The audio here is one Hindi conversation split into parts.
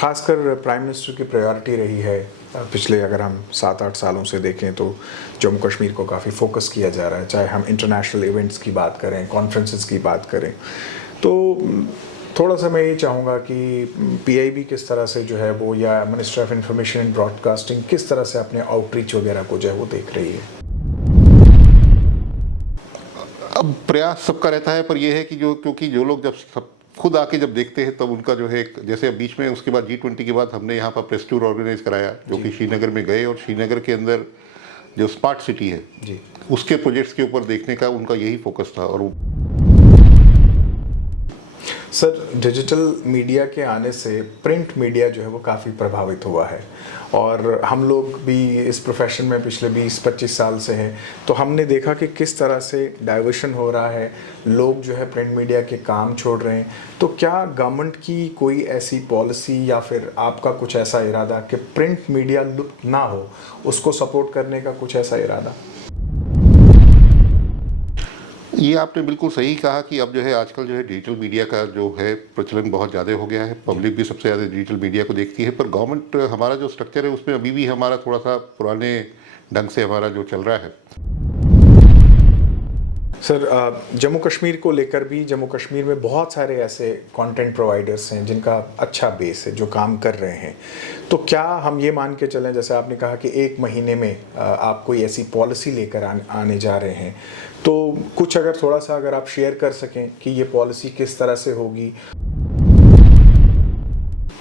ख़ासकर प्राइम मिनिस्टर की प्रायोरिटी रही है। पिछले अगर हम 7-8 सालों से देखें तो जम्मू कश्मीर को काफ़ी फोकस किया जा रहा है, चाहे हम इंटरनेशनल इवेंट्स की बात करें, कॉन्फ्रेंसेस की बात करें। तो थोड़ा सा मैं ये चाहूँगा कि पीआईबी किस तरह से जो है वो, या ministry of information and broadcasting किस तरह से अपने आउटरीच वगैरह को जो है वो देख रही है। अब प्रयास सबका रहता है, पर यह है कि क्योंकि जो लोग जब सब खुद आके जब देखते हैं तब उनका जो है जैसे अब बीच में उसके बाद G20 के बाद हमने यहाँ पर प्रेस टूर ऑर्गेनाइज कराया, जो कि श्रीनगर में गए, और श्रीनगर के अंदर जो स्मार्ट सिटी है उसके प्रोजेक्ट्स के ऊपर देखने का उनका यही फोकस था। और सर, डिजिटल मीडिया के आने से प्रिंट मीडिया जो है वो काफ़ी प्रभावित हुआ है, और हम लोग भी इस प्रोफेशन में पिछले 20-25 साल से हैं, तो हमने देखा कि किस तरह से डाइवर्शन हो रहा है, लोग जो है प्रिंट मीडिया के काम छोड़ रहे हैं। तो क्या गवर्नमेंट की कोई ऐसी पॉलिसी या फिर आपका कुछ ऐसा इरादा कि प्रिंट मीडिया लुप्त ना हो, उसको सपोर्ट करने का कुछ ऐसा इरादा? ये आपने बिल्कुल सही कहा कि अब जो है आजकल जो है डिजिटल मीडिया का जो है प्रचलन बहुत ज़्यादा हो गया है, पब्लिक भी सबसे ज़्यादा डिजिटल मीडिया को देखती है, पर गवर्नमेंट हमारा जो स्ट्रक्चर है उसमें अभी भी हमारा थोड़ा सा पुराने ढंग से हमारा जो चल रहा है। सर, जम्मू कश्मीर को लेकर भी जम्मू कश्मीर में बहुत सारे ऐसे कंटेंट प्रोवाइडर्स हैं जिनका अच्छा बेस है, जो काम कर रहे हैं। तो क्या हम ये मान के चलें, जैसे आपने कहा कि 1 महीने में आप कोई ऐसी पॉलिसी लेकर आने जा रहे हैं, तो कुछ अगर थोड़ा सा अगर आप शेयर कर सकें कि ये पॉलिसी किस तरह से होगी?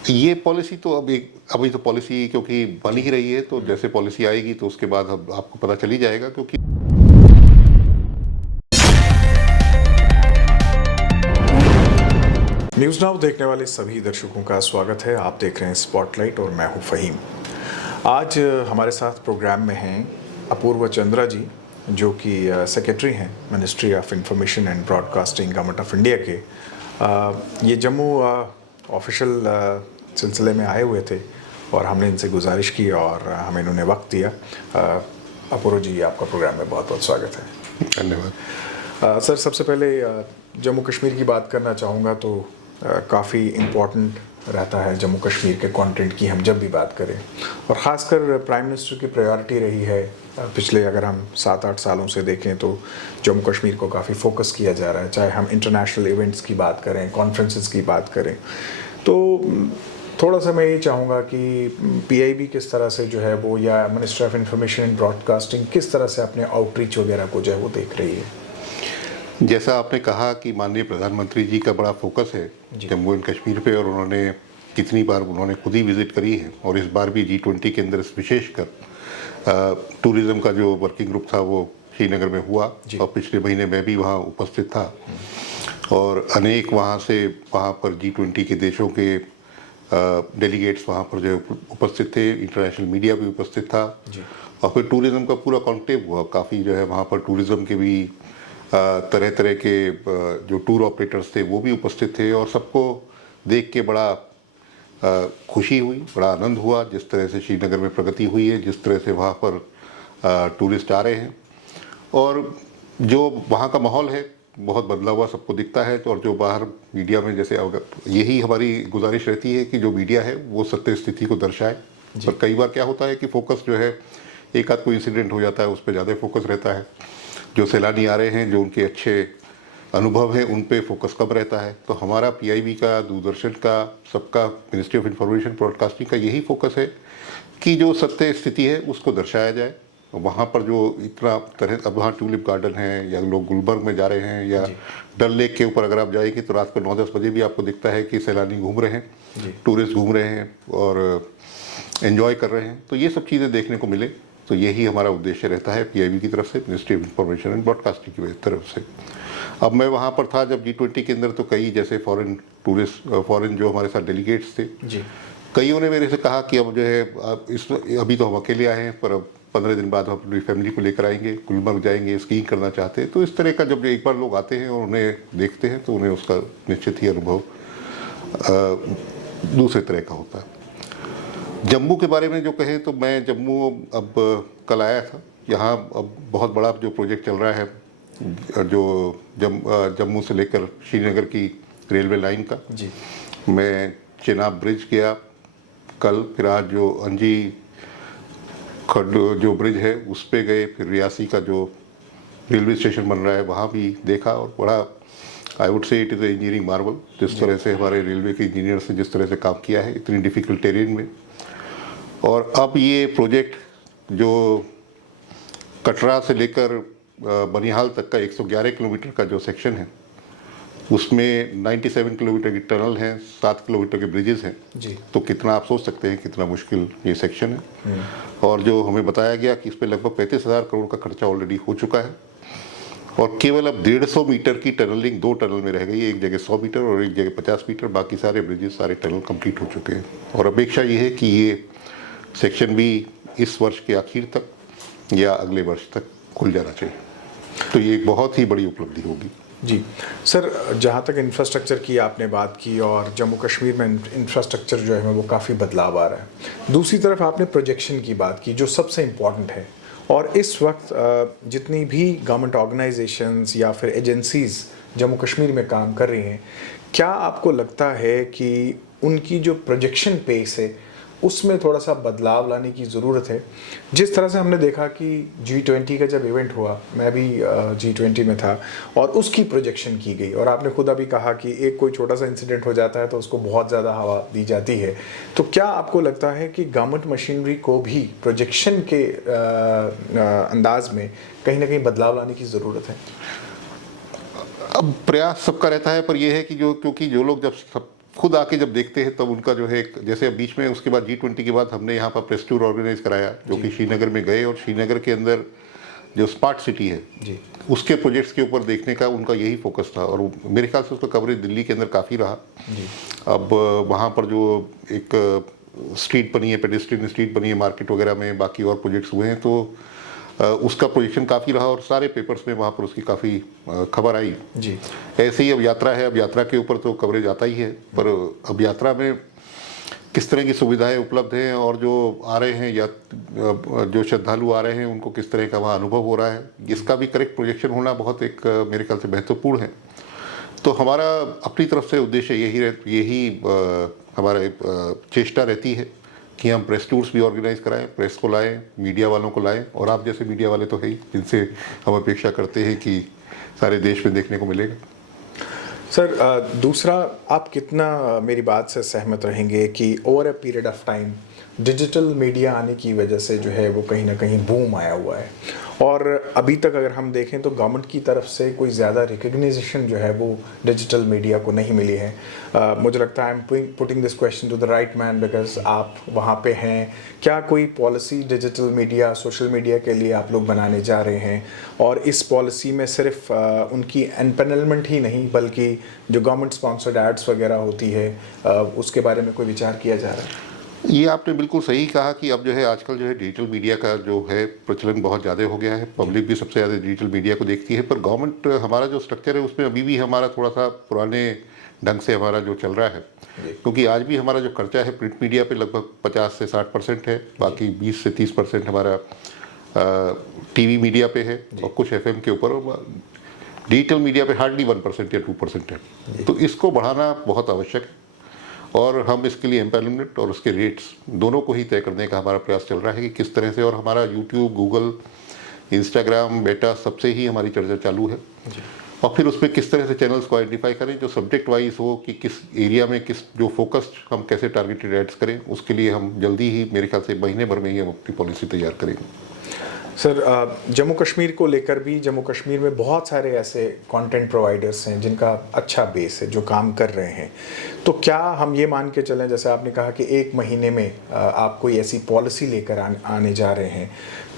ये पॉलिसी तो अभी तो पॉलिसी क्योंकि बन ही रही है, तो जैसे पॉलिसी आएगी तो उसके बाद अब आपको पता चल ही जाएगा। क्योंकि न्यूज़ नाउ देखने वाले सभी दर्शकों का स्वागत है। आप देख रहे हैं स्पॉटलाइट और मैं हूं फ़हीम। आज हमारे साथ प्रोग्राम में हैं अपूर्व चंद्रा जी, जो कि सेक्रेटरी हैं ministry of information and broadcasting government of India के। ये जम्मू ऑफिशियल सिलसिले में आए हुए थे और हमने इनसे गुजारिश की और हमें इन्होंने वक्त दिया। अपूर्व जी, आपका प्रोग्राम में बहुत बहुत स्वागत है। धन्यवाद। सर, सबसे पहले जम्मू कश्मीर की बात करना चाहूँगा। तो काफ़ी इम्पोर्टेंट रहता है जम्मू कश्मीर के कंटेंट की हम जब भी बात करें, और ख़ासकर प्राइम मिनिस्टर की प्रायोरिटी रही है। पिछले अगर हम 7-8 सालों से देखें तो जम्मू कश्मीर को काफ़ी फोकस किया जा रहा है, चाहे हम इंटरनेशनल इवेंट्स की बात करें, कॉन्फ्रेंसेस की बात करें। तो थोड़ा सा मैं ये चाहूँगा कि पीआईबी किस तरह से जो है वो, या ministry of information and broadcasting किस तरह से अपने आउटरीच वगैरह को जो है वो देख रही है। जैसा आपने कहा कि माननीय प्रधानमंत्री जी का बड़ा फोकस है जम्मू एंड कश्मीर पे, और उन्होंने कितनी बार उन्होंने खुद ही विजिट करी है, और इस बार भी G20 के अंदर विशेषकर टूरिज़्म का जो वर्किंग ग्रुप था वो श्रीनगर में हुआ, और पिछले महीने मैं भी वहाँ उपस्थित था, और अनेक वहाँ पर G20 के देशों के डेलीगेट्स वहाँ पर जो उपस्थित थे, इंटरनेशनल मीडिया भी उपस्थित था, और फिर टूरिज़्म का पूरा कॉन्क्लेव हुआ। काफ़ी जो है वहाँ पर टूरिज़्म के भी तरह तरह के जो टूर ऑपरेटर्स थे वो भी उपस्थित थे, और सबको देख के बड़ा खुशी हुई, बड़ा आनंद हुआ जिस तरह से श्रीनगर में प्रगति हुई है, जिस तरह से वहाँ पर टूरिस्ट आ रहे हैं, और जो वहाँ का माहौल है बहुत बदला हुआ सबको दिखता है। तो और जो बाहर मीडिया में, जैसे यही हमारी गुजारिश रहती है कि जो मीडिया है वो सत्य स्थिति को दर्शाए, पर कई बार क्या होता है कि फोकस जो है एक आध कोई इंसिडेंट हो जाता है, उस पर ज़्यादा फोकस रहता है। जो सैलानी आ रहे हैं, जो उनके अच्छे अनुभव हैं, उन पे फोकस कम रहता है। तो हमारा पीआईबी का, दूरदर्शन का, सबका, मिनिस्ट्री ऑफ इंफॉर्मेशन ब्रॉडकास्टिंग का यही फोकस है कि जो सत्य स्थिति है उसको दर्शाया जाए। वहाँ पर जो इतना तरह, अब वहाँ ट्यूलिप गार्डन है, या लोग गुलबर्ग में जा रहे हैं, या डल लेक के ऊपर अगर आप जाएंगे तो रात को 9-10 बजे भी आपको दिखता है कि सैलानी घूम रहे हैं, टूरिस्ट घूम रहे हैं और एंजॉय कर रहे हैं। तो ये सब चीज़ें देखने को मिले, तो यही हमारा उद्देश्य रहता है पीआईबी की तरफ से, ministry of information and broadcasting की तरफ से। अब मैं वहाँ पर था जब G20 के अंदर, तो कई जैसे फॉरेन जो हमारे साथ डेलीगेट्स थे, कईयों ने मेरे से कहा कि अब जो है अभी तो हम अकेले आए हैं, पर अब 15 दिन बाद हम अपनी फैमिली को लेकर आएंगे, गुलमर्ग जाएंगे, स्कीइंग करना चाहते हैं। तो इस तरह का जब एक बार लोग आते हैं और उन्हें देखते हैं तो उन्हें उसका निश्चित ही अनुभव दूसरे तरह का होता है। जम्मू के बारे में जो कहें तो मैं जम्मू अब कल आया था यहाँ। अब बहुत बड़ा जो प्रोजेक्ट चल रहा है, जो जम्मू से लेकर श्रीनगर की रेलवे लाइन का। मैं चेनाब ब्रिज गया, कल, फिर आज जो अंजी खड जो ब्रिज है उस पे गए, फिर रियासी का जो रेलवे स्टेशन बन रहा है वहाँ भी देखा, और बड़ा I would say it is engineering Marvel जिस तरह से हमारे रेलवे के इंजीनियर्स ने जिस तरह से काम किया है इतनी डिफ़िकल्ट टेरेन में। और अब ये प्रोजेक्ट जो कटरा से लेकर बनिहाल तक का 111 किलोमीटर का जो सेक्शन है उसमें 97 किलोमीटर की टनल है, 7 किलोमीटर के ब्रिजेस हैं जी। तो कितना आप सोच सकते हैं कितना मुश्किल ये सेक्शन है। और जो हमें बताया गया कि इस पर लगभग 35,000 करोड़ का खर्चा ऑलरेडी हो चुका है, और केवल अब 150 मीटर की टनलिंग 2 टनल में रह गई है, एक जगह 100 मीटर और एक जगह 50 मीटर, बाकी सारे ब्रिजेस सारे टनल कंप्लीट हो चुके हैं। और अपेक्षा ये है कि ये सेक्शन भी इस वर्ष के आखिर तक या अगले वर्ष तक खुल जाना चाहिए, तो ये एक बहुत ही बड़ी उपलब्धि होगी। जी सर, जहाँ तक इंफ्रास्ट्रक्चर की आपने बात की और जम्मू कश्मीर में इंफ्रास्ट्रक्चर जो है वो काफ़ी बदलाव आ रहा है, दूसरी तरफ आपने प्रोजेक्शन की बात की जो सबसे इम्पॉर्टेंट है, और इस वक्त जितनी भी गवर्नमेंट ऑर्गेनाइजेशंस या फिर एजेंसीज़ जम्मू कश्मीर में काम कर रही हैं, क्या आपको लगता है कि उनकी जो प्रोजेक्शन पेस है उसमें थोड़ा सा बदलाव लाने की ज़रूरत है? जिस तरह से हमने देखा कि G20 का जब इवेंट हुआ, मैं भी G20 में था, और उसकी प्रोजेक्शन की गई, और आपने खुद अभी कहा कि एक कोई छोटा सा इंसिडेंट हो जाता है तो उसको बहुत ज़्यादा हवा दी जाती है, तो क्या आपको लगता है कि गवर्नमेंट मशीनरी को भी प्रोजेक्शन के अंदाज में कहीं ना कहीं बदलाव लाने की ज़रूरत है? अब प्रयास सबका रहता है, पर यह है कि क्योंकि जो लोग जब सब खुद आके जब देखते हैं तब उनका जो है, जैसे अब बीच में उसके बाद G20 के बाद हमने यहाँ पर प्रेस टूर ऑर्गेनाइज कराया जो कि श्रीनगर में गए, और श्रीनगर के अंदर जो स्मार्ट सिटी है जी, उसके प्रोजेक्ट्स के ऊपर देखने का उनका यही फोकस था, और मेरे ख्याल से उसका कवरेज दिल्ली के अंदर काफ़ी रहा जी। अब वहाँ पर जो एक स्ट्रीट बनी है, पेडेस्ट्रियन स्ट्रीट बनी है मार्केट वगैरह में, बाकी और प्रोजेक्ट्स हुए हैं, तो उसका प्रोजेक्शन काफ़ी रहा और सारे पेपर्स में वहाँ पर उसकी काफ़ी खबर आई जी। ऐसे ही अब यात्रा है, अब यात्रा के ऊपर तो कवरेज आता ही है, पर अब यात्रा में किस तरह की सुविधाएं उपलब्ध हैं और जो आ रहे हैं या जो श्रद्धालु आ रहे हैं उनको किस तरह का वहाँ अनुभव हो रहा है, इसका भी करेक्ट प्रोजेक्शन होना बहुत एक मेरे ख्याल से महत्वपूर्ण है। तो हमारा अपनी तरफ से उद्देश्य यही हमारा चेष्टा रहती है कि हम प्रेस टूर्स भी ऑर्गेनाइज कराएं, प्रेस को लाएं, मीडिया वालों को लाएं, और आप जैसे मीडिया वाले तो है ही जिनसे हम अपेक्षा करते हैं कि सारे देश में देखने को मिलेगा। सर, दूसरा, आप कितना मेरी बात से सहमत रहेंगे कि over a period of time digital media आने की वजह से जो है वो कहीं ना कहीं बूम आया हुआ है, और अभी तक अगर हम देखें तो गवर्नमेंट की तरफ से कोई ज़्यादा रिकग्निशन जो है वो डिजिटल मीडिया को नहीं मिली है। मुझे लगता है I am putting this question to the right man because आप वहाँ पे हैं। क्या कोई policy digital media, social media के लिए आप लोग बनाने जा रहे हैं, और इस पॉलिसी में सिर्फ उनकी एनपेनलमेंट ही नहीं बल्कि जो गवर्नमेंट स्पॉन्सर्ड एड्स वगैरह होती है उसके बारे में कोई विचार किया जा रहा है? ये आपने बिल्कुल सही कहा कि अब जो है आजकल जो है डिजिटल मीडिया का जो है प्रचलन बहुत ज़्यादा हो गया है, पब्लिक भी सबसे ज़्यादा डिजिटल मीडिया को देखती है, पर गवर्नमेंट हमारा जो स्ट्रक्चर है उसमें अभी भी हमारा थोड़ा सा पुराने ढंग से हमारा जो चल रहा है, क्योंकि आज भी हमारा जो खर्चा है प्रिंट मीडिया पे लगभग 50 से 60% है, बाकी 20 से 30% हमारा टीवी मीडिया पे है और कुछ FM के ऊपर, और डिजिटल मीडिया पे हार्डली 1% या 2% है। तो इसको बढ़ाना बहुत आवश्यक है, और हम इसके लिए एम्पैनलमेंट और उसके रेट्स दोनों को ही तय करने का हमारा प्रयास चल रहा है कि किस तरह से, और हमारा यूट्यूब, गूगल, इंस्टाग्राम, मेटा सबसे ही हमारी चर्चा चालू है, और फिर उसमें किस तरह से चैनल्स को आइडेंटिफाई करें जो सब्जेक्ट वाइज हो कि किस एरिया में किस जो फोकस्ड हम कैसे टारगेटेड एड्स करें, उसके लिए हम जल्दी ही मेरे ख्याल से महीने भर में ही हम अपनी पॉलिसी तैयार करेंगे। सर, जम्मू कश्मीर को लेकर भी जम्मू कश्मीर में बहुत सारे ऐसे कंटेंट प्रोवाइडर्स हैं जिनका अच्छा बेस है, जो काम कर रहे हैं, तो क्या हम ये मान के चलें, जैसे आपने कहा कि 1 महीने में आप कोई ऐसी पॉलिसी लेकर आने जा रहे हैं,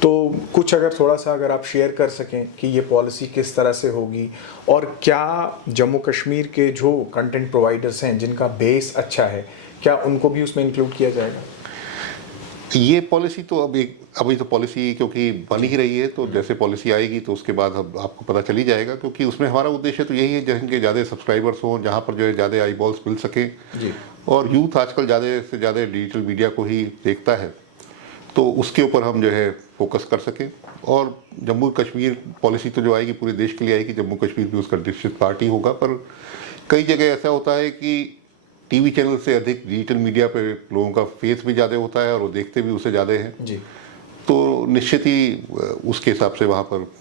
तो कुछ अगर थोड़ा सा अगर आप शेयर कर सकें कि ये पॉलिसी किस तरह से होगी, और क्या जम्मू कश्मीर के जो कंटेंट प्रोवाइडर्स हैं जिनका बेस अच्छा है, क्या उनको भी उसमें इंक्लूड किया जाएगा? ये पॉलिसी तो अभी तो पॉलिसी क्योंकि बन ही रही है, तो जैसे पॉलिसी आएगी तो उसके बाद अब आपको पता चली जाएगा, क्योंकि उसमें हमारा उद्देश्य तो यही है जिनके ज़्यादा सब्सक्राइबर्स हों, जहाँ पर जो है ज़्यादा आई बॉल्स मिल सके जी। और यूथ आजकल ज़्यादा से ज़्यादा डिजिटल मीडिया को ही देखता है, तो उसके ऊपर हम जो है फोकस कर सकें। और जम्मू कश्मीर पॉलिसी तो जो आएगी पूरे देश के लिए आएगी, जम्मू कश्मीर भी उसका निश्चित पार्ट ही होगा, पर कई जगह ऐसा होता है कि टीवी चैनल से अधिक डिजिटल मीडिया पे लोगों का फेथ भी ज़्यादा होता है और वो देखते भी उससे ज़्यादा हैं, जी। तो निश्चित ही उसके हिसाब से वहाँ पर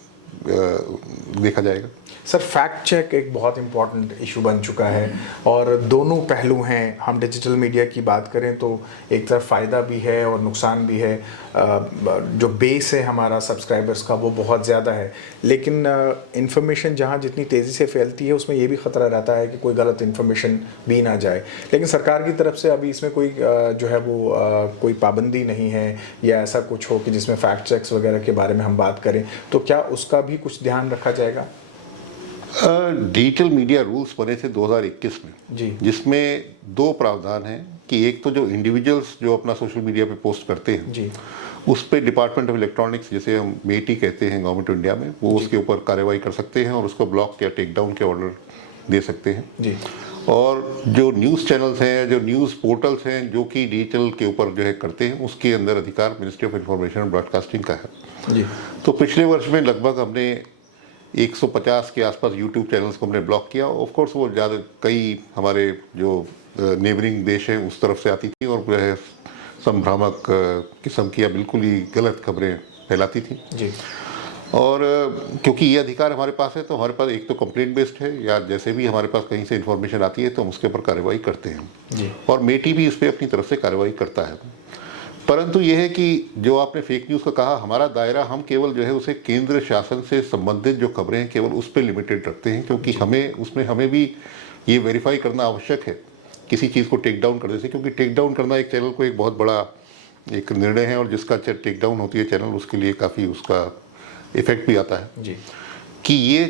देखा जाएगा। सर, फैक्ट चेक एक बहुत इंपॉर्टेंट इशू बन चुका है और दोनों पहलू हैं। हम डिजिटल मीडिया की बात करें तो एक तरफ फ़ायदा भी है और नुकसान भी है। जो बेस है हमारा सब्सक्राइबर्स का वो बहुत ज़्यादा है, लेकिन इन्फॉर्मेशन जहाँ जितनी तेज़ी से फैलती है उसमें ये भी ख़तरा रहता है कि कोई गलत इन्फॉर्मेशन भी ना जाए। लेकिन सरकार की तरफ से अभी इसमें कोई जो है वो कोई पाबंदी नहीं है या ऐसा कुछ हो कि जिसमें फैक्ट चेक्स वगैरह के बारे में हम बात करें, तो क्या उसका भी कुछ ध्यान रखा जाएगा? डिजिटल मीडिया रूल्स बने थे 2021 में जी, जिसमें 2 प्रावधान हैं कि एक तो जो इंडिविजुअल्स जो अपना सोशल मीडिया पे पोस्ट करते हैं जी, उस पे डिपार्टमेंट ऑफ इलेक्ट्रॉनिक्स, जिसे हम मेटी कहते हैं गवर्नमेंट ऑफ इंडिया में, वो उसके ऊपर कार्रवाई कर सकते हैं और उसको ब्लॉक या टेक डाउन के ऑर्डर दे सकते हैं। जी, और जो न्यूज़ चैनल्स हैं, जो न्यूज़ पोर्टल्स हैं जो कि डिजिटल के ऊपर जो है करते हैं, उसके अंदर अधिकार ministry of information and broadcasting का है। जी, तो पिछले वर्ष में लगभग हमने 150 के आसपास यूट्यूब चैनल्स को हमने ब्लॉक किया। ऑफ कोर्स वो ज़्यादा कई हमारे जो नेबरिंग देश हैं उस तरफ से आती थी और जो है संभ्रामक किस्म की या बिल्कुल ही गलत खबरें फैलाती थी। जी, और क्योंकि ये अधिकार हमारे पास है तो हमारे पास एक तो कंप्लेंट बेस्ड है, या जैसे भी हमारे पास कहीं से इन्फॉर्मेशन आती है तो हम उसके ऊपर कार्रवाई करते हैं जी, और मेटी भी इस पर अपनी तरफ से कार्रवाई करता है। परंतु यह है कि जो आपने फेक न्यूज़ का कहा, हमारा दायरा हम केवल जो है उसे केंद्र शासन से संबंधित जो खबरें हैं केवल उस पर लिमिटेड रखते हैं, क्योंकि हमें भी ये वेरीफाई करना आवश्यक है किसी चीज़ को टेक डाउन करने से, क्योंकि टेक डाउन करना एक चैनल को एक बहुत बड़ा एक निर्णय है और जिसका टेक डाउन होती है चैनल, उसके लिए काफ़ी उसका इफेक्ट भी आता है जी, कि ये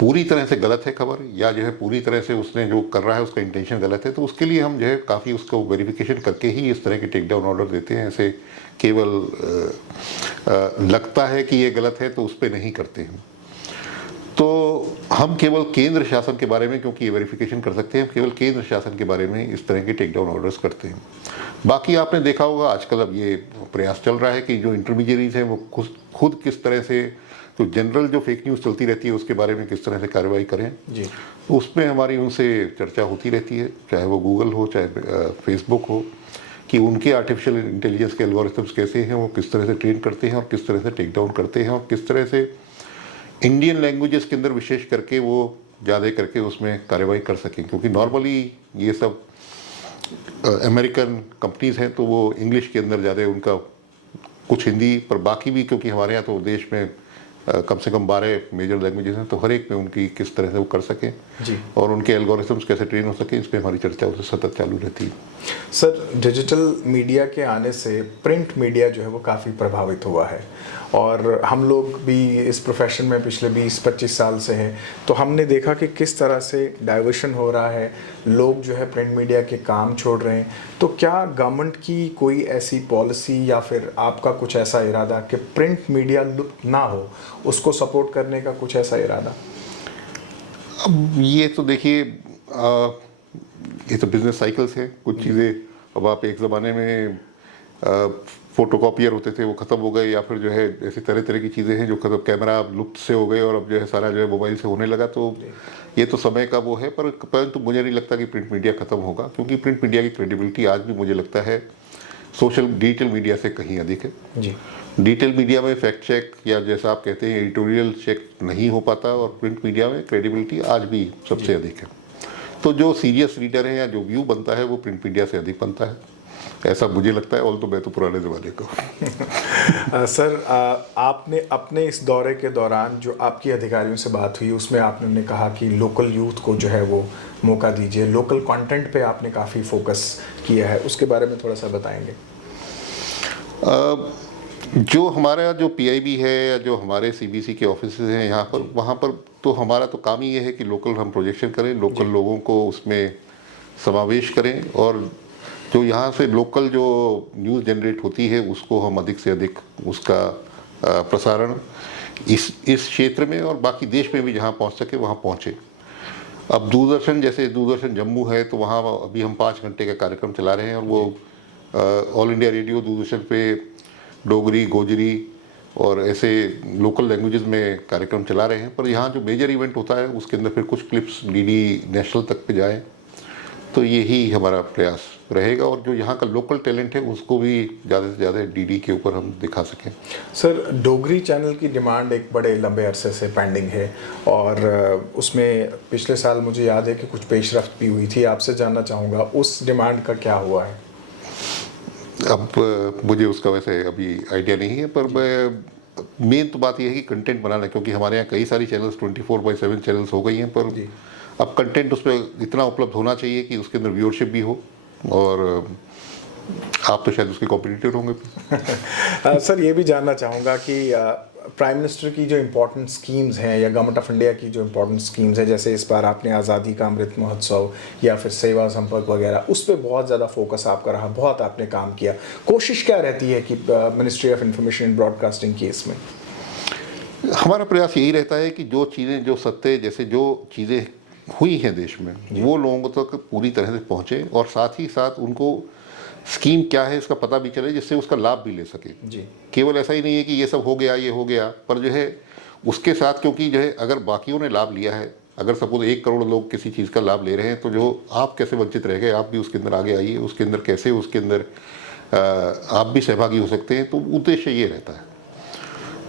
पूरी तरह से गलत है खबर, या जो है पूरी तरह से उसने जो कर रहा है उसका इंटेंशन गलत है। तो उसके लिए हम जो है काफ़ी उसको वेरिफिकेशन करके ही इस तरह के टेक डाउन ऑर्डर देते हैं। ऐसे केवल लगता है कि ये गलत है तो उस पर नहीं करते हैं। तो हम केवल केंद्र शासन के बारे में, क्योंकि ये वेरिफिकेशन कर सकते हैं, हम केवल केंद्र शासन के बारे में इस तरह के टेक डाउन ऑर्डर्स करते हैं। बाकी आपने देखा होगा आजकल अब ये प्रयास चल रहा है कि जो इंटरमीडियरीज हैं वो खुद किस तरह से, तो जनरल जो फेक न्यूज़ चलती रहती है उसके बारे में किस तरह से कार्रवाई करें। जी, उसमें हमारी उनसे चर्चा होती रहती है, चाहे वो गूगल हो चाहे फेसबुक हो, कि उनके आर्टिफिशियल इंटेलिजेंस के एल्गोरिथम्स कैसे हैं, वो किस तरह से ट्रेन करते हैं और किस तरह से टेक डाउन करते हैं और किस तरह से इंडियन लैंग्वेजेस के अंदर विशेष करके वो ज़्यादा करके उसमें कार्रवाई कर सकें। क्योंकि नॉर्मली ये सब अमेरिकन कंपनीज हैं तो वो इंग्लिश के अंदर ज़्यादा उनका, कुछ हिंदी, पर बाकी भी क्योंकि हमारे यहाँ तो देश में कम से कम 12 मेजर लैंग्वेजेस हैं, तो हर एक में उनकी किस तरह से वो कर सकें जी, और उनके एल्गोरिथम्स कैसे ट्रेन हो सके, इस पर हमारी चर्चा उससे सतत चालू रहती है। सर, डिजिटल मीडिया के आने से प्रिंट मीडिया जो है वो काफ़ी प्रभावित हुआ है और हम लोग भी इस प्रोफेशन में पिछले 20-25 साल से हैं, तो हमने देखा कि किस तरह से डाइवर्शन हो रहा है, लोग जो है प्रिंट मीडिया के काम छोड़ रहे हैं। तो क्या गवर्नमेंट की कोई ऐसी पॉलिसी या फिर आपका कुछ ऐसा इरादा कि प्रिंट मीडिया लुप्त ना हो, उसको सपोर्ट करने का कुछ ऐसा इरादा? अब ये तो देखिए, ये तो बिजनेस साइकिल्स है। कुछ चीज़ें, अब आप एक ज़माने में फोटोकॉपियर होते थे वो ख़त्म हो गए, या फिर जो है ऐसी तरह तरह की चीज़ें हैं जो खत्म, कैमरा अब लुप्त से हो गए और अब जो है सारा जो है मोबाइल से होने लगा। तो ये तो समय का वो है, परंतु मुझे नहीं लगता कि प्रिंट मीडिया ख़त्म होगा, क्योंकि प्रिंट मीडिया की क्रेडिबिलिटी आज भी मुझे लगता है डिजिटल मीडिया से कहीं अधिक है। जी, डिजिटल मीडिया में फैक्ट चेक या जैसा आप कहते हैं एडिटोरियल चेक नहीं हो पाता, और प्रिंट मीडिया में क्रेडिबिलिटी आज भी सबसे अधिक है। तो जो सीरियस रीडर है या जो व्यू बनता है वो प्रिंट मीडिया से अधिक बनता है, ऐसा मुझे लगता है। और तो मैं तो पुराने ज़माने का सर, आपने अपने इस दौरे के दौरान जो आपकी अधिकारियों से बात हुई उसमें आपने कहा कि लोकल यूथ को जो है वो मौका दीजिए, लोकल कंटेंट पे आपने काफ़ी फोकस किया है, उसके बारे में थोड़ा सा बताएंगे। जो हमारा जो पीआईबी है या जो हमारे सीबीसी के ऑफिस हैं यहाँ पर, वहाँ पर तो हमारा तो काम ही ये है कि लोकल हम प्रोजेक्शन करें, लोकल लोगों को उसमें समावेश करें, और जो यहाँ से लोकल जो न्यूज़ जनरेट होती है उसको हम अधिक से अधिक उसका प्रसारण इस क्षेत्र में और बाकी देश में भी जहाँ पहुँच सके वहाँ पहुँचे। अब दूरदर्शन, जैसे दूरदर्शन जम्मू है, तो वहाँ अभी हम 5 घंटे का कार्यक्रम चला रहे हैं, और वो ऑल इंडिया रेडियो दूरदर्शन पे डोगरी, गोजरी और ऐसे लोकल लैंग्वेजेस में कार्यक्रम चला रहे हैं। पर यहाँ जो मेजर इवेंट होता है उसके अंदर फिर कुछ क्लिप्स डीडी नेशनल तक पे जाए, तो यही हमारा प्रयास रहेगा और जो यहाँ का लोकल टैलेंट है उसको भी ज़्यादा से ज़्यादा डीडी के ऊपर हम दिखा सकें। सर, डोगरी चैनल की डिमांड एक बड़े लंबे अरसे से पेंडिंग है और उसमें पिछले साल मुझे याद है कि कुछ पेशरफ्त भी हुई थी। आपसे जानना चाहूँगा उस डिमांड का क्या हुआ है? अब मुझे उसका वैसे अभी आइडिया नहीं है, पर मैं मेन तो बात यह है कि कंटेंट बनाना, क्योंकि हमारे यहाँ कई सारी चैनल्स 24/7 चैनल्स हो गई हैं, पर अब कंटेंट उसमें इतना उपलब्ध होना चाहिए कि उसके अंदर व्यूअरशिप भी हो और आप तो शायद उसके कॉम्पिटिटर होंगे। सर, ये भी जानना चाहूँगा कि प्राइम मिनिस्टर की जो इम्पोर्टेंट स्कीम्स हैं या गवर्नमेंट ऑफ इंडिया की जो इम्पोर्टेंट स्कीम्स हैं, जैसे इस बार आपने आज़ादी का अमृत महोत्सव या फिर सेवा संपर्क वगैरह, उस पर बहुत ज़्यादा फोकस आपका रहा, बहुत आपने काम किया। कोशिश क्या रहती है कि ministry of information and broadcasting की इसमें? हमारा प्रयास यही रहता है कि जो चीज़ें, जो सत्य, जैसे जो चीज़ें हुई हैं देश में, वो लोगों तक पूरी तरह से पहुँचे और साथ ही साथ उनको स्कीम क्या है इसका पता भी चले, जिससे उसका लाभ भी ले सके। जी। केवल ऐसा ही नहीं है कि ये सब हो गया, ये हो गया, पर जो है उसके साथ, क्योंकि जो है अगर बाकियों ने लाभ लिया है, अगर सपोज 1 करोड़ लोग किसी चीज़ का लाभ ले रहे हैं, तो जो आप कैसे वंचित रह गए, आप भी उसके अंदर आगे आइए, उसके अंदर कैसे उसके अंदर आप भी सहभागी हो सकते हैं। तो उद्देश्य ये रहता है।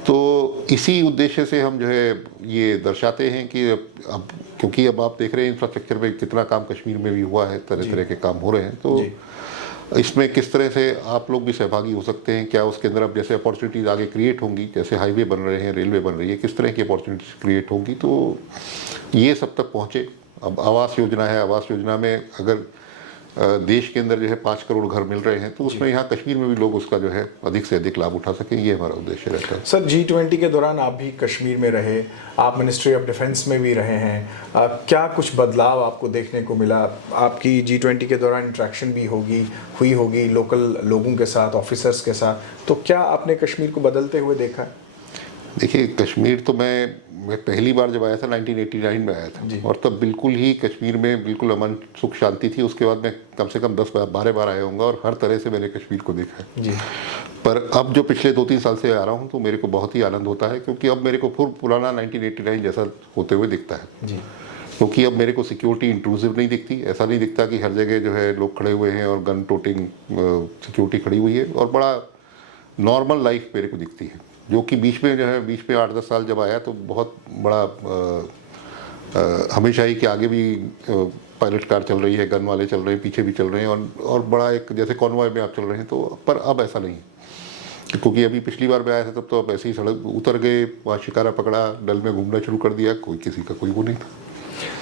तो इसी उद्देश्य से हम जो है ये दर्शाते हैं कि अब क्योंकि अब आप देख रहे हैं इंफ्रास्ट्रक्चर पे कितना काम कश्मीर में भी हुआ है, तरह तरह के काम हो रहे हैं, तो इसमें किस तरह से आप लोग भी सहभागी हो सकते हैं, क्या उसके अंदर अब जैसे अपॉर्चुनिटीज़ आगे क्रिएट होंगी, जैसे हाईवे बन रहे हैं, रेलवे बन रही है, किस तरह की अपॉर्चुनिटीज़ क्रिएट होंगी, तो ये सब तक पहुँचे। अब आवास योजना है, आवास योजना में अगर देश के अंदर जो है 5 करोड़ घर मिल रहे हैं, तो उसमें यहाँ कश्मीर में भी लोग उसका जो है अधिक से अधिक लाभ उठा सकें, ये हमारा उद्देश्य रहता है। सर, G20 के दौरान आप भी कश्मीर में रहे, आप मिनिस्ट्री ऑफ डिफेंस में भी रहे हैं, क्या कुछ बदलाव आपको देखने को मिला? आपकी G20 के दौरान इंटरेक्शन भी हुई होगी लोकल लोगों के साथ, ऑफिसर्स के साथ, तो क्या आपने कश्मीर को बदलते हुए देखा है? देखिए, कश्मीर तो मैं पहली बार जब आया था 1989 में आया था, और तब बिल्कुल ही कश्मीर में बिल्कुल अमन सुख शांति थी। उसके बाद मैं कम से कम 10-12 बार आया होऊंगा और हर तरह से मैंने कश्मीर को देखा है। जी। पर अब जो पिछले 2-3 साल से आ रहा हूँ, तो मेरे को बहुत ही आनंद होता है, क्योंकि अब मेरे को फिर पुराना 1989 जैसा होते हुए दिखता है। जी। क्योंकि अब मेरे को सिक्योरिटी इंट्रूसिव नहीं दिखती, ऐसा नहीं दिखता कि हर जगह जो है लोग खड़े हुए हैं और गन टोटिंग सिक्योरिटी खड़ी हुई है, और बड़ा नॉर्मल लाइफ मेरे को दिखती है। जो कि बीच में 8-10 साल जब आया, तो बहुत बड़ा हमेशा ही कि आगे भी पायलट कार चल रही है, गन वाले चल रहे हैं, पीछे भी चल रहे हैं, और बड़ा एक जैसे कॉन्वॉय में आप चल रहे हैं, तो पर अब ऐसा नहीं, क्योंकि अभी पिछली बार मैं आया था तब तो अब ऐसे ही सड़क उतर गए, वहाँ शिकारा पकड़ा, डल में घूमना शुरू कर दिया, कोई किसी का कोई वो नहीं था।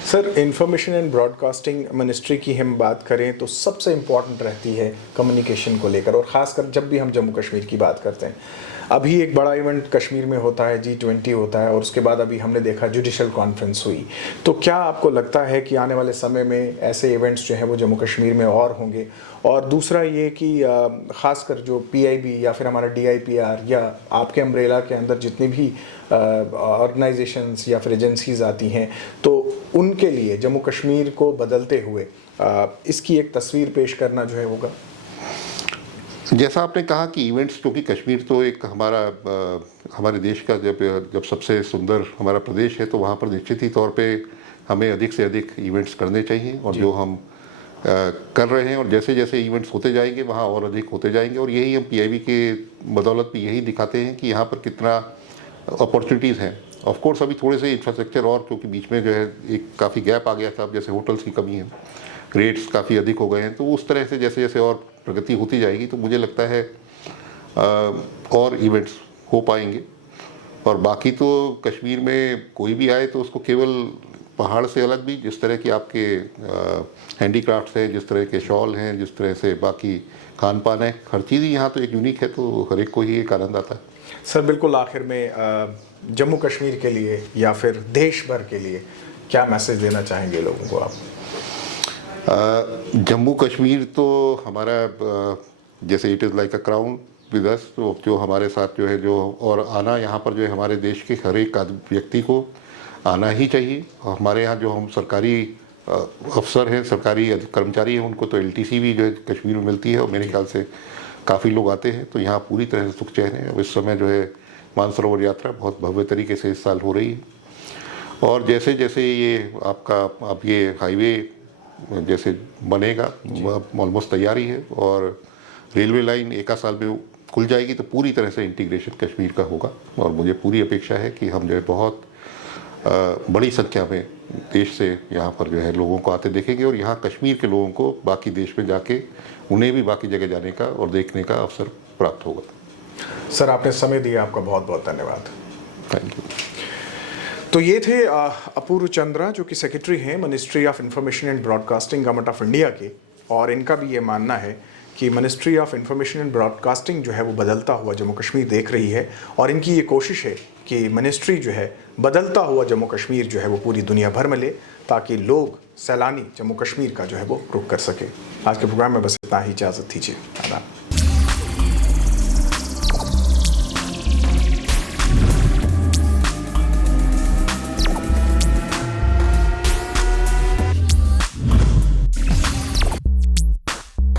Sir, information and broadcasting ministry की हम बात करें तो सबसे इम्पॉर्टेंट रहती है कम्युनिकेशन को लेकर, और ख़ासकर जब भी हम जम्मू कश्मीर की बात करते हैं। अभी एक बड़ा इवेंट कश्मीर में होता है, G20 होता है, और उसके बाद अभी हमने देखा जुडिशल कॉन्फ्रेंस हुई। तो क्या आपको लगता है कि आने वाले समय में ऐसे इवेंट्स जो हैं वो जम्मू कश्मीर में और होंगे? और दूसरा ये कि ख़ासकर जो PIB या फिर हमारा DIPR या आपके अम्ब्रेला के अंदर जितनी भी ऑर्गेनाइजेशंस या फिर एजेंसीज आती हैं, तो उनके लिए जम्मू कश्मीर को बदलते हुए इसकी एक तस्वीर पेश करना जो है होगा। जैसा आपने कहा कि इवेंट्स, क्योंकि कश्मीर तो एक हमारे देश का जब सबसे सुंदर हमारा प्रदेश है, तो वहाँ पर निश्चित ही तौर पे हमें अधिक से अधिक इवेंट्स करने चाहिए, और जो हम कर रहे हैं, और जैसे जैसे इवेंट्स होते जाएंगे वहाँ और अधिक होते जाएंगे, और यही हम PIB के बदौलत भी यही दिखाते हैं कि यहाँ पर कितना अपॉर्चुनिटीज़ हैं। ऑफ कोर्स अभी थोड़े से इंफ्रास्ट्रक्चर, और क्योंकि बीच में जो है एक काफ़ी गैप आ गया था, अब जैसे होटल्स की कमी है, रेट्स काफ़ी अधिक हो गए हैं, तो उस तरह से जैसे जैसे और प्रगति होती जाएगी, तो मुझे लगता है और इवेंट्स हो पाएंगे। और बाकी तो कश्मीर में कोई भी आए तो उसको केवल पहाड़ से अलग भी, जिस तरह की आपके हैंडीक्राफ्ट्स हैं, जिस तरह के शॉल हैं, जिस तरह से बाकी खान पान है, हर चीज़ ही यहाँ तो एक यूनिक है, तो हर एक को ही एक आनंद आता है। सर, बिल्कुल आखिर में जम्मू कश्मीर के लिए या फिर देश भर के लिए क्या मैसेज देना चाहेंगे लोगों को आप? जम्मू कश्मीर तो हमारा जैसे it is like a crown with us, तो जो हमारे साथ जो है, जो और आना यहाँ पर जो है हमारे देश के हर एक व्यक्ति को आना ही चाहिए। हमारे यहाँ जो हम सरकारी अफसर हैं, सरकारी कर्मचारी हैं, उनको तो LTC भी जो है कश्मीर में मिलती है, और मेरे ख्याल से काफ़ी लोग आते हैं, तो यहाँ पूरी तरह से सुख चैन है। अब इस समय जो है मानसरोवर यात्रा बहुत भव्य तरीके से इस साल हो रही है, और जैसे जैसे ये आपका अब ये हाईवे जैसे बनेगा, ऑलमोस्ट तैयारी है, और रेलवे लाइन एक आध साल में खुल जाएगी तो पूरी तरह से इंटीग्रेशन कश्मीर का होगा। और मुझे पूरी अपेक्षा है कि हम जो है बहुत बड़ी संख्या में देश से यहाँ पर जो है लोगों को आते देखेंगे, और यहाँ कश्मीर के लोगों को बाकी देश में जाके उन्हें भी बाकी जगह जाने का और देखने का अवसर प्राप्त होगा। सर, आपने समय दिया, आपका बहुत बहुत धन्यवाद। Thank you. तो ये थे अपूर्व चंद्रा, जो कि सेक्रेटरी हैं ministry of information and broadcasting government of India के, और इनका भी ये मानना है कि ministry of information and broadcasting जो है वो बदलता हुआ जम्मू कश्मीर देख रही है, और इनकी ये कोशिश है कि मिनिस्ट्री जो है बदलता हुआ जम्मू कश्मीर जो है वो पूरी दुनिया भर में ले, ताकि लोग, सैलानी जम्मू कश्मीर का जो है वो रुख कर सके। आज के प्रोग्राम में बस इतना ही, इजाज़त दीजिए। आदाब।